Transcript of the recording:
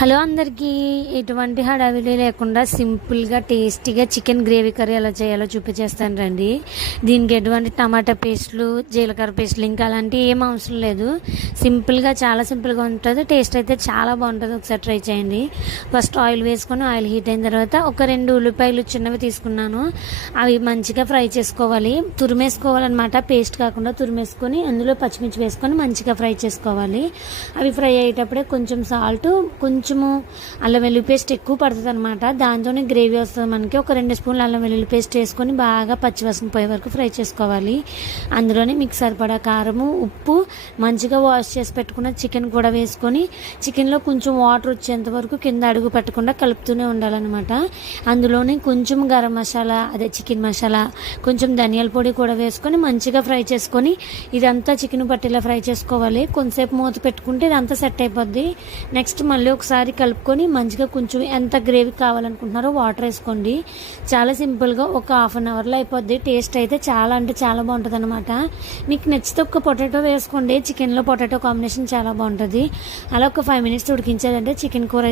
Hello అందరికీ, ఎటువంటి హడావిడి లేకుండా సింపుల్గా టేస్టీగా చికెన్ గ్రేవీ కర్రీ ఎలా చేయాలో చూపించేస్తాను రండి. దీనికి ఎటువంటి టమాటా పేస్టులు, జీలకర్ర పేస్టులు ఇంకా అలాంటివి ఏం అవసరం లేదు. సింపుల్గా, చాలా సింపుల్గా ఉంటుంది. టేస్ట్ అయితే చాలా బాగుంటుంది. ఒకసారి ట్రై చేయండి. ఫస్ట్ ఆయిల్ వేసుకొని ఆయిల్ హీట్ అయిన తర్వాత ఒక 2 ఉల్లిపాయలు చిన్నవి తీసుకున్నాను. అవి మంచిగా ఫ్రై చేసుకోవాలి. తురిమేసుకోవాలన్నమాట, పేస్ట్ కాకుండా తురిమేసుకొని అందులో పచ్చిమిర్చి వేసుకొని మంచిగా ఫ్రై చేసుకోవాలి. అవి ఫ్రై అయ్యేటప్పుడే కొంచెం సాల్ట్, కొంచెము అల్లం వెల్లుల్లి పేస్ట్ ఎక్కువ పడుతుంది అనమాట. దాంతోనే గ్రేవీ వస్తుంది మనకి. ఒక 2 స్పూన్లు అల్లం వెల్లుల్లి పేస్ట్ వేసుకొని బాగా పచ్చివాసన పోయే వరకు ఫ్రై చేసుకోవాలి. అందులోనే మీకు సరిపడా కారము, ఉప్పు, మంచిగా వాష్ చేసి పెట్టుకున్న చికెన్ కూడా వేసుకొని చికెన్లో కొంచెం వాటర్ వచ్చేంత వరకు కింద అడుగు పెట్టకుండా కలుపుతూనే ఉండాలన్నమాట. అందులోనే కొంచెం గరం మసాలా, అదే చికెన్ మసాలా, కొంచెం ధనియాల పొడి కూడా వేసుకొని మంచిగా ఫ్రై చేసుకొని ఇదంతా చికెన్ పట్టేలా ఫ్రై చేసుకోవాలి. కొంతసేపు మూత పెట్టుకుంటే ఇదంతా సెట్ అయిపోద్ది. నెక్స్ట్ మళ్ళీ ఒకసారి కలుపుకొని మంచిగా కొంచెం ఎంత గ్రేవీ కావాలనుకుంటున్నారో వాటర్ వేసుకోండి. చాలా సింపుల్గా ఒక హాఫ్ అన్ అవర్లో అయిపోద్ది. టేస్ట్ అయితే చాలా అంటే చాలా బాగుంటుంది అనమాట. మీకు నచ్చితే ఒక పొటాటో వేసుకోండి. చికెన్లో పొటాటో కాంబినేషన్ చాలా బాగుంటుంది. అలా ఒక 5 మినిట్స్ ఉడికించాలంటే చికెన్ కూర